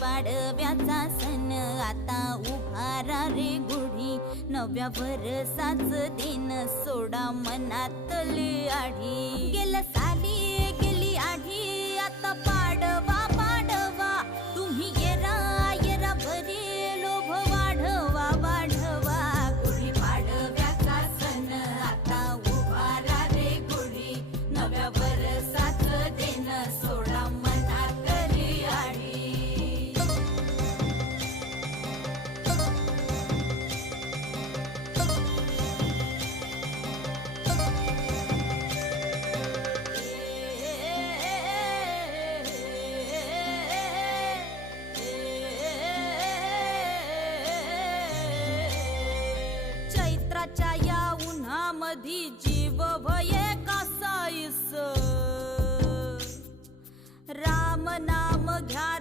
पाडव्याचा सण आता उभारा रे गुढी, नव्या वर्षाच दिन सोडा मनातली आढी. गेल्या साली गेली आढी, आता पाडवा पाडवा, तुम्ही येरा येरा बरी लोभ वाढवा वाढवा. गुढी पाडव्याचा सण आता उभारा रे गुढी, नव्या वर्षाच दिन सोडा मनातली आढी. चैत्राच्या या उन्हामधी जीव भये कासाईस, राम नाम घ्या